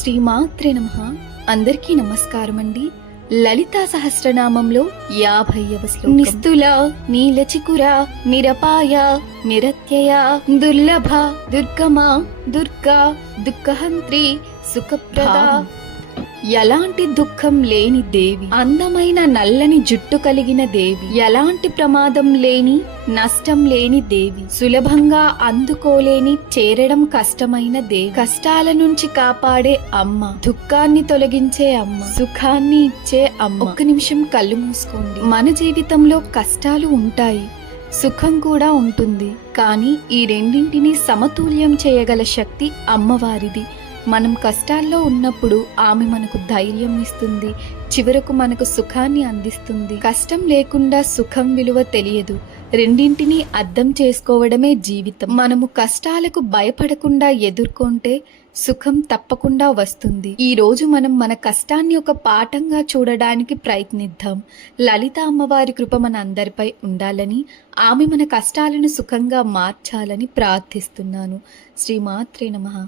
శ్రీమాత్రే నమః. అందరికీ నమస్కారం అండి. లలితా సహస్రనామంలో 50వ శ్లోకం. నిస్తుల నీలచికుర నిరపాయ నిరత్యయ దుర్లభ దుర్గమ దుర్గా దుఃఖహంత్రి సుఖప్రద. ఎలాంటి దుఃఖం లేని దేవి, అందమైన నల్లని జుట్టు కలిగిన దేవి, ఎలాంటి ప్రమాదం లేని నష్టం లేని దేవి, సులభంగా అందుకోలేని చేరడం కష్టమైన దేవి, కష్టాల నుంచి కాపాడే అమ్మ, దుఃఖాన్ని తొలగించే అమ్మ, సుఖాన్ని ఇచ్చే అమ్మ. ఒక్క నిమిషం కళ్ళు మూసుకోండి. మన జీవితంలో కష్టాలు ఉంటాయి, సుఖం కూడా ఉంటుంది, కానీ ఈ రెండింటిని సమతుల్యం చేయగల శక్తి అమ్మవారిది. మనం కష్టాల్లో ఉన్నప్పుడు ఆమె మనకు ధైర్యం ఇస్తుంది, చివరకు మనకు సుఖాన్ని అందిస్తుంది. కష్టం లేకుండా సుఖం విలువ తెలియదు. రెండింటినీ అర్థం చేసుకోవడమే జీవితం. మనము కష్టాలకు భయపడకుండా ఎదుర్కొంటే సుఖం తప్పకుండా వస్తుంది. ఈ రోజు మనం మన కష్టాన్ని ఒక పాఠంగా చూడడానికి ప్రయత్నిద్దాం. లలిత అమ్మవారి కృప మన అందరిపై ఉండాలని, ఆమె మన కష్టాలను సుఖంగా మార్చాలని ప్రార్థిస్తున్నాను. శ్రీమాత్రే నమః.